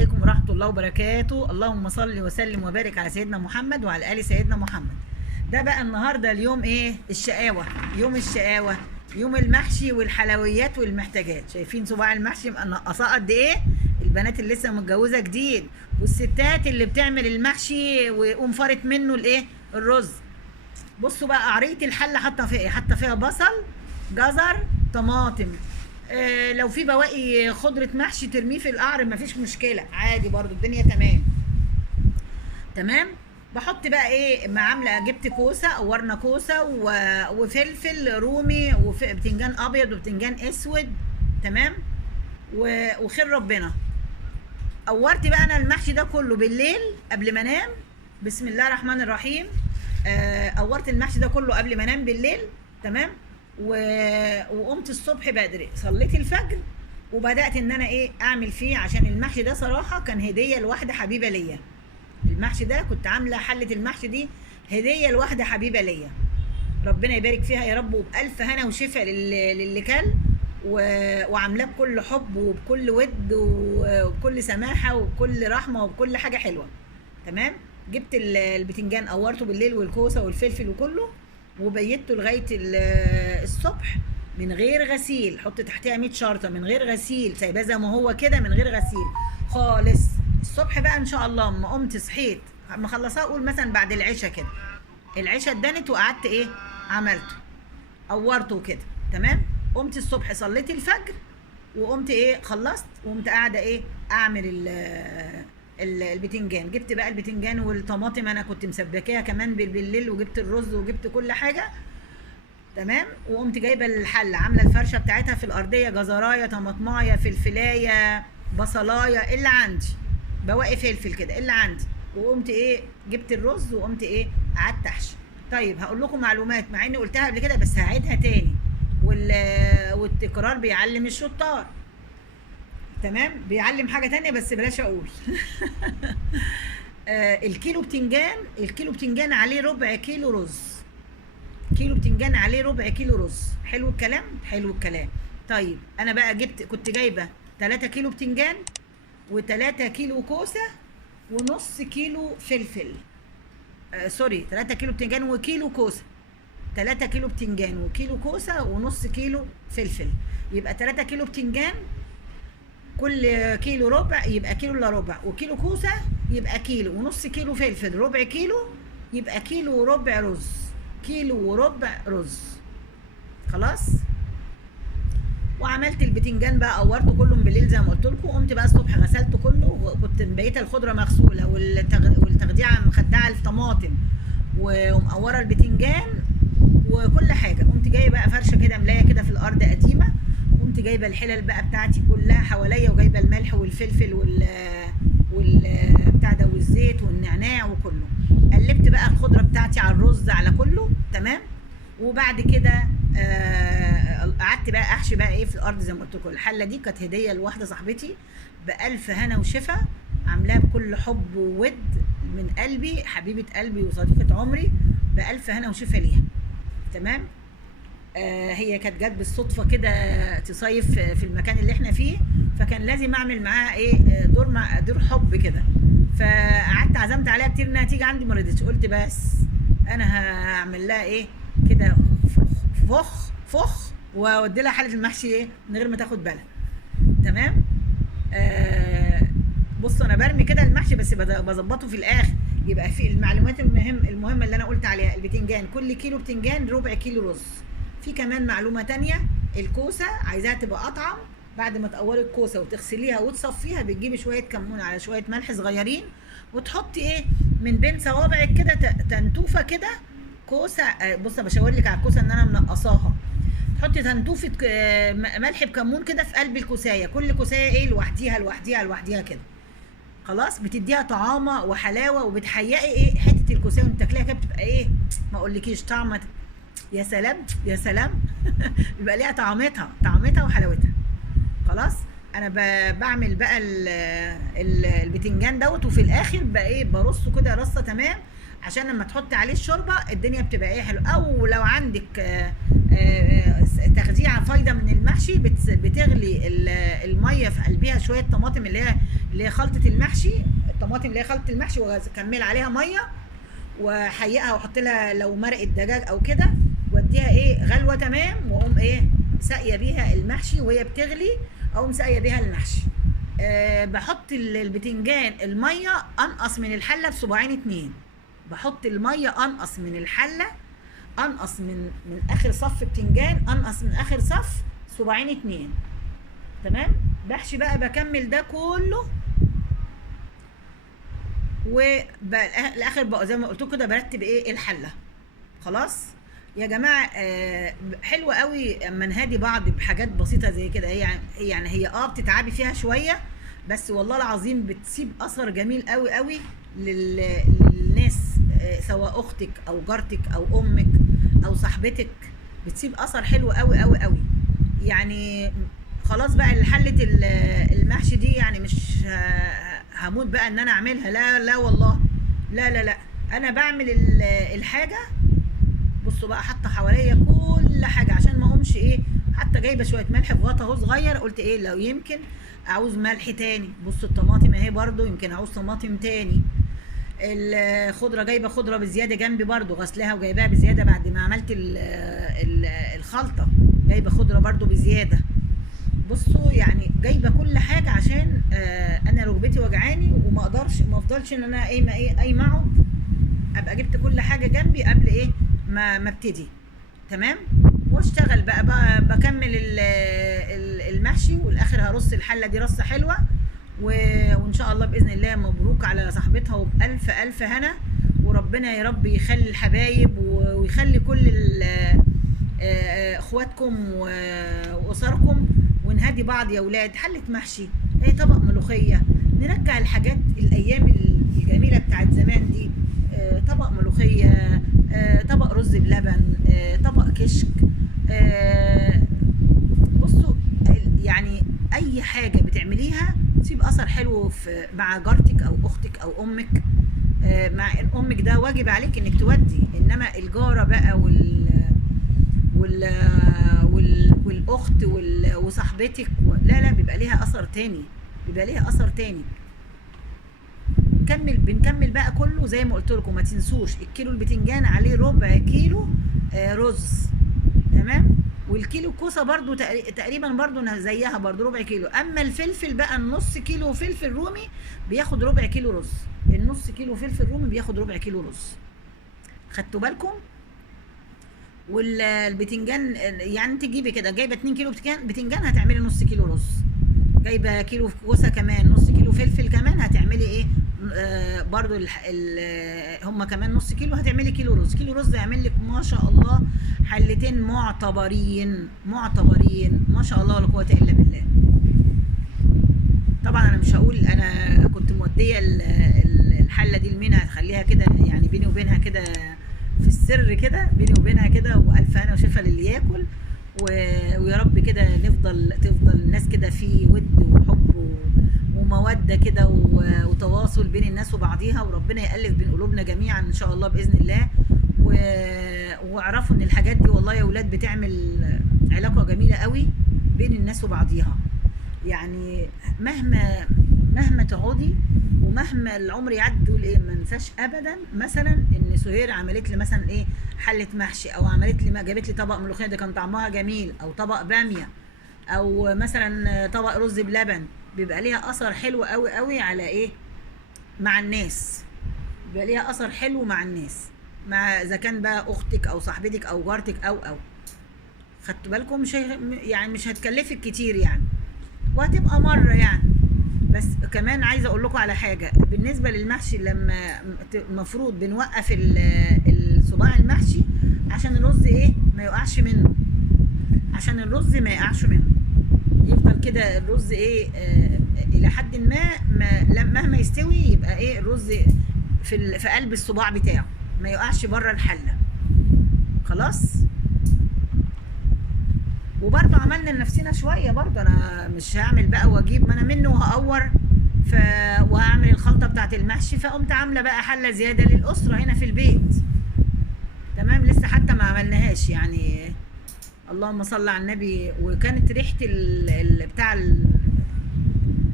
عليكم ورحمة الله وبركاته. اللهم صل وسلم وبارك على سيدنا محمد وعلى آل سيدنا محمد. ده بقى النهاردة اليوم ايه؟ الشقاوة، يوم الشقاوة، يوم المحشي والحلويات والمحتاجات. شايفين صباع المحشي منقصاه قد ايه؟ البنات اللي لسه متجوزة جديد والستات اللي بتعمل المحشي ويقوم فارط منه الايه؟ الرز. بصوا بقى قعرية الحلة حاطة فيها ايه؟ حاطة فيها بصل، جزر، طماطم. لو في بواقي خضرة محشي ترميه في القعر مفيش مشكلة، عادي برضو الدنيا تمام. تمام. بحط بقى ايه ما عامله، جبت كوسه، قورنا كوسه وفلفل رومي وبتنجان ابيض وبتنجان اسود. تمام. وخير ربنا. قورت بقى انا المحشي ده كله بالليل قبل ما انام. بسم الله الرحمن الرحيم. قورت المحشي ده كله قبل ما انام بالليل. تمام. وقمت الصبح بدري صليت الفجر وبدات ان انا ايه اعمل فيه، عشان المحشي ده صراحه كان هديه لواحده حبيبه ليا. المحشي ده كنت عامله حله المحشي دي هديه لواحده حبيبه ليا، ربنا يبارك فيها يا رب، وبالف هنا وشفا للي كل وعاملاه بكل حب وبكل ود وبكل سماحه وبكل رحمه وبكل حاجه حلوه. تمام. جبت البتنجان قورته بالليل والكوسه والفلفل وكله وبيته لغايه الصبح من غير غسيل. حط تحتها 100 شرطه، من غير غسيل، سايباه زي ما هو كده من غير غسيل خالص. الصبح بقى ان شاء الله اما قمت صحيت مخلصاه، اقول مثلا بعد العشاء كده، العشاء اتدنت وقعدت ايه عملته، قورته كده. تمام. قمت الصبح صليت الفجر وقمت ايه خلصت وقمت قاعده ايه اعمل البتنجان. جبت بقى البتنجان والطماطم، انا كنت مسبكاها كمان بالليل، وجبت الرز وجبت كل حاجه. تمام. وقمت جايبه الحله عامله الفرشه بتاعتها في الارضيه، جزرايه، طماطمايه، فلفلايه، بصلايه اللي عندي، بواقي فلفل كده اللي عندي. وقمت ايه جبت الرز وقمت ايه قعدت احشي. طيب هقول لكم معلومات مع اني قلتها قبل كده بس هعيدها تاني، والتكرار بيعلم الشطار. تمام. بيعلم حاجه تانية بس بلاش اقول. الكيلو بتنجان عليه ربع كيلو رز. كيلو بتنجان عليه ربع كيلو رز. حلو الكلام، حلو الكلام. طيب انا بقى كنت جايبه 3 كيلو بتنجان و3 كيلو كوسه ونص كيلو فلفل. سوري، 3 كيلو بتنجان وكيلو كوسه. 3 كيلو بتنجان وكيلو كوسه ونص كيلو فلفل، يبقى 3 كيلو بتنجان، كل كيلو ربع يبقى كيلو الا ربع، وكيلو كوسه يبقى كيلو، ونص كيلو فلفل ربع كيلو يبقى كيلو وربع رز. كيلو وربع رز. خلاص. وعملت البتنجان بقى قورته كلهم بالليل زي ما قلت لكم. قمت بقى الصبح غسلته كله، وكنت مبيته الخضره مغسوله والتغذيه مخدعه الطماطم ومقوره البتنجان وكل حاجه. قمت جايبه بقى فرشه كده ملايه كده في الارض قديمه. قمت جايبه الحلل بقى بتاعتي كلها حواليا، وجايبه الملح والفلفل بتاع ده والزيت والنعناع وكله. قلبت بقى الخضره بتاعتي على الرز على كله. تمام. وبعد كده قعدت بقى احشي بقى ايه في الارض زي ما قلت لكم. الحله دي كانت هديه لواحده صاحبتي بالف هنا وشفا، عاملاها بكل حب وود من قلبي، حبيبه قلبي وصديقه عمري، بالف هنا وشفا ليها. تمام. هي كانت جت بالصدفه كده تصيف في المكان اللي احنا فيه، فكان لازم اعمل معاها ايه دور حب كده. فقعدت عزمت عليها كتير انها تيجي عندي، ما رضتش. قلت بس انا هعمل لها ايه كده فخ واودي لها حله المحشي ايه من غير ما تاخد بالها. تمام. بصوا انا برمي كده المحشي بس بظبطه في الاخر. يبقى في المعلومات المهمه اللي انا قلت عليها. البتنجان كل كيلو بتنجان ربع كيلو رز. في كمان معلومه تانية، الكوسه عايزاها تبقى اطعم، بعد ما تقوري الكوسه وتغسليها وتصفيها بتجيبي شويه كمون على شويه ملح صغيرين، وتحطي ايه من بين صوابعك كده تنتوفه كده كوسه. بص بشاور لك على الكوسه ان انا منقصاها. تحطي تنتوفه ملح بكمون كده في قلب الكوسايه، كل كوسايه ايه لوحديها لوحديها لوحديها كده. خلاص. بتديها طعامه وحلاوه، وبتحيقي ايه حته الكوسايه وانت تاكليها كده بتبقى ايه ما اقولكيش طعمه. يا سلام يا سلام. بيبقى ليها طعمتها وحلاوتها. خلاص. انا بعمل بقى البتنجان دوت، وفي الاخر بقى ايه برصه كده رصه. تمام. عشان لما تحط عليه الشوربه الدنيا بتبقى ايه حلو. او لو عندك تغذيه فايده من المحشي، بتغلي الميه في قلبها شويه طماطم اللي هي خلطه المحشي، الطماطم اللي هي خلطه المحشي، وكمل عليها ميه وحيقها واحط لها لو مرقه دجاج او كده، واديها ايه غلوه تمام، واقوم ايه ساقيه بيها المحشي وهي بتغلي، اقوم ساقيه بيها المحشي. بحط البتنجان الميه انقص من الحله بصباعين اتنين، بحط الميه انقص من الحله، انقص من اخر صف بتنجان، انقص من اخر صف صباعين اتنين. تمام. بحشي بقى بكمل ده كله، والاخر بقى زي ما قلت لكم كده برتب ايه الحله. خلاص يا جماعه. حلوه قوي اما نهادي بعض بحاجات بسيطه زي كده. هي بتتعبي فيها شويه، بس والله العظيم بتسيب اثر جميل قوي قوي للناس، سواء اختك او جارتك او امك او صاحبتك، بتسيب اثر حلو قوي قوي قوي. يعني خلاص بقى حله المحشي دي يعني مش هموت بقى ان انا اعملها، لا لا والله، لا لا لا. انا بعمل الحاجه، بصوا بقى حاطه حواليا كل حاجه عشان ما اقومش ايه، حتى جايبه شويه ملح في غطا اهو صغير، قلت ايه لو يمكن اعوز ملح تاني. بصوا الطماطم اهي برضو يمكن اعوز طماطم تاني. الخضره جايبه خضره بزياده جنبي برضو غسلها وجايباها بزياده بعد ما عملت الخلطه، جايبه خضره برضو بزياده. بصوا يعني جايبه كل حاجه عشان انا ركبتي وجعاني وما افضلش ان انا قايمه اقعد، ابقى جبت كل حاجه جنبي قبل ايه ما ابتدي. تمام. واشتغل بقى بكمل المحشي، والاخر هرص الحله دي رصه حلوه، وان شاء الله باذن الله مبروك على صاحبتها وبالف الف هنا، وربنا يا رب يخلي الحبايب ويخلي كل اخواتكم واسركم، ونهدي بعض يا اولاد. حله محشي، طبق ملوخيه، نرجع الحاجات الايام الجميله بتاعت زمان دي، طبق ملوخيه، طبق رز بلبن، طبق كشك. بصوا يعني اي حاجه بتعمليها تسيب اثر حلو مع جارتك او اختك او امك. مع امك ده واجب عليك انك تودي، انما الجاره بقى والاخت وصاحبتك لا لا، بيبقى ليها اثر تاني، بيبقى ليها اثر تاني. بنكمل بقى كله زي ما قلت لكم. ما تنسوش الكيلو البتنجان عليه ربع كيلو رز. تمام. والكيلو كوسه برضو تقريبا برضو زيها برضو ربع كيلو. اما الفلفل بقى النص كيلو فلفل رومي بياخد ربع كيلو رز، النص كيلو فلفل رومي بياخد ربع كيلو رز. خدتوا بالكم؟ والبتنجان يعني انت تجيبي كده، جايبه 2 كيلو بتنجان هتعملي نص كيلو رز، جايبه كيلو كوسه كمان، نص كيلو فلفل كمان هتعملي ايه برضو هما كمان نص كيلو هتعملي كيلو رز. كيلو رز يعمل لك ما شاء الله حلتين معتبرين ما شاء الله ولا قوه الا بالله. طبعا انا مش هقول انا كنت موديه الحله دي لمنى، هتخليها كده يعني بيني وبينها كده في السر كده، بيني وبينها كده، والف هنا وشفا للي ياكل. ويا رب كده تفضل الناس كده في ود وحب وموده كده وتواصل بين الناس وبعضيها، وربنا يألف بين قلوبنا جميعا ان شاء الله باذن الله. واعرفوا ان الحاجات دي والله يا ولاد بتعمل علاقه جميله قوي بين الناس وبعضيها. يعني مهما تقعدي ومهما العمر يعدي تقول ايه، ما انساش ابدا مثلا ان سهير عملت لي مثلا ايه حله محشي، او عملت لي جابت لي طبق ملوخيه ده كان طعمها جميل، او طبق باميه، او مثلا طبق رز بلبن، بيبقى ليها اثر حلو قوي قوي على ايه مع الناس، بيبقى ليها اثر حلو مع الناس، مع اذا كان بقى اختك او صاحبتك او جارتك او خدتوا بالكم؟ مش هتكلفك كتير يعني، وهتبقى مره يعني. بس كمان عايزه اقول لكم على حاجه بالنسبه للمحشي، لما المفروض بنوقف الصباع المحشي عشان الرز ما يقعش منه، عشان الرز ما يقعش منه، يفضل كده الرز الى حد ما مهما يستوي يبقى الرز في قلب الصباع بتاعه، ما يقعش بره الحله. خلاص. وبرضه عملنا لنفسنا شويه برضه، انا مش هعمل بقى واجيب، ما انا منه وهقور وهعمل الخلطه الخلطه بتاعت المحشي، فقمت عامله بقى حله زياده للاسره هنا في البيت. تمام، لسه حتى ما عملناهاش يعني. اللهم صل على النبي. وكانت ريحه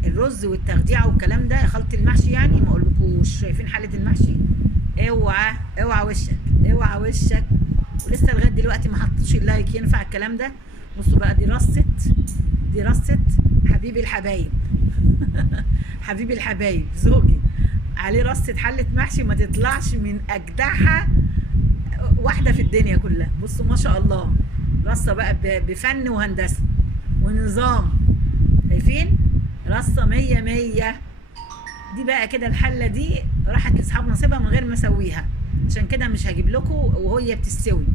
الرز والتخديعه والكلام ده، خلط المحشي يعني ما اقولكوش. شايفين حله المحشي؟ اوعى اوعى وشك، اوعى وشك. ولسه لغايه دلوقتي ما حطيتش اللايك، ينفع الكلام ده؟ بصوا بقى، دي رصه حبيبي الحبايب حبيبي الحبايب زوجي، عليه رصه حله محشي ما تطلعش من اجدعها واحده في الدنيا كلها. بصوا ما شاء الله، رصه بقى بفن وهندسه ونظام. شايفين؟ رصه 100 100. دي بقى كده الحله دي راحت لاصحاب نصيبها من غير ما اسويها، عشان كده مش هجيب لكم وهي بتستوي.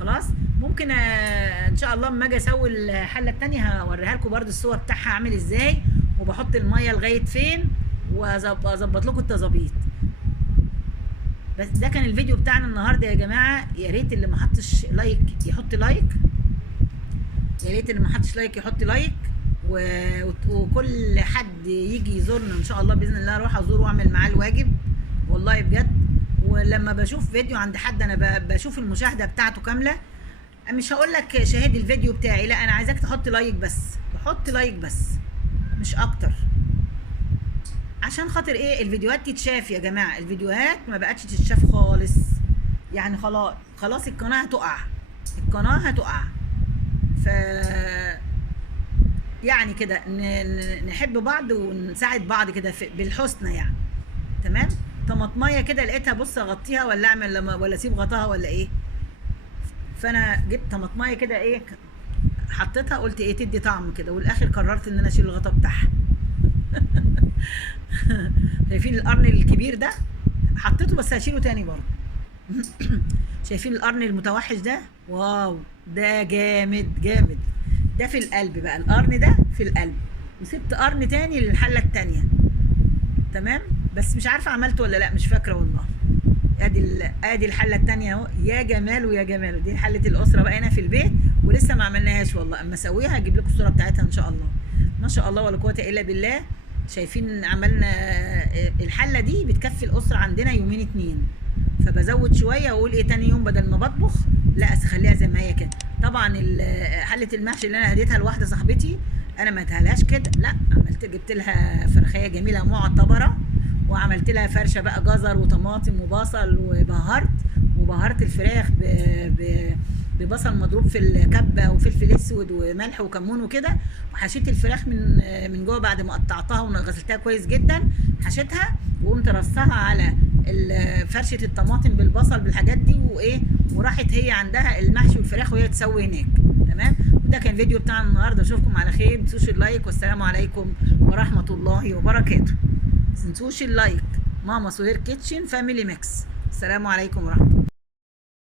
خلاص، ممكن ان شاء الله اما اجي اسوي الحله التانيه هوريها لكم برده الصور بتاعها عامل ازاي، وبحط الميه لغايه فين، واظبط لكم التظابيط. بس ده كان الفيديو بتاعنا النهارده يا جماعه. يا ريت اللي ما حطش لايك يحط لايك، يا ريت اللي ما حطش لايك يحط لايك. وكل حد يجي يزورنا ان شاء الله باذن الله اروح ازوره واعمل معاه الواجب والله بجد. ولما بشوف فيديو عند حد انا بشوف المشاهده بتاعته كامله. مش هقول لك شاهد الفيديو بتاعي، لا، انا عايزاك تحط لايك بس، تحط لايك بس مش اكتر، عشان خاطر ايه؟ الفيديوهات تتشاف يا جماعه. الفيديوهات ما بقتش تتشاف خالص يعني. خلاص القناه هتقع، القناه هتقع. ف يعني كده نحب بعض ونساعد بعض كده بالحسنى يعني. تمام. طماطميه كده لقيتها، بص اغطيها ولا اعمل ولا اسيب غطاها ولا ايه؟ فانا جبت طماطميه كده ايه، حطيتها قلت ايه تدي طعم كده، والاخر قررت ان انا اشيل الغطا بتاعها شايفين القرن الكبير ده؟ حطيته بس هشيله تاني برضه شايفين القرن المتوحش ده؟ واو، ده جامد جامد. ده في القلب بقى، القرن ده في القلب. وسبت قرن تاني للحله التانيه. تمام، بس مش عارفه عملته ولا لا، مش فاكره والله. ادي الحله التانيه اهو. يا جمال ويا جمال. دي حله الاسره بقى هنا في البيت، ولسه ما عملناهاش والله. اما اسويها هجيب لكم الصوره بتاعتها ان شاء الله. ما شاء الله ولا قوه الا بالله. شايفين عملنا الحله دي بتكفي الاسره عندنا يومين 2، فبزود شويه واقول ايه تاني يوم بدل ما بطبخ لا اخليها زي ما هي كده. طبعا حله المحشي اللي انا هديتها لواحده صاحبتي انا ما اديهالهاش كده، لا، جبت لها فرخيه جميله معتبره، وعملت لها فرشه بقى جزر وطماطم وبصل، وبهرت الفراخ ببصل مضروب في الكبه وفلفل اسود وملح وكمون وكده. وحشيت الفراخ من جوه بعد ما قطعتها وغسلتها كويس جدا. حشيتها وقمت رصها على فرشه الطماطم بالبصل بالحاجات دي، وايه، وراحت هي عندها المحشي والفراخ وهي تسوي هناك. تمام. وده كان الفيديو بتاعنا النهارده. اشوفكم على خير. ما تنسوش اللايك، والسلام عليكم ورحمه الله وبركاته. ما تنسوش اللايك. ماما سهير كيتشن فاميلي ميكس. السلام عليكم ورحمه الله.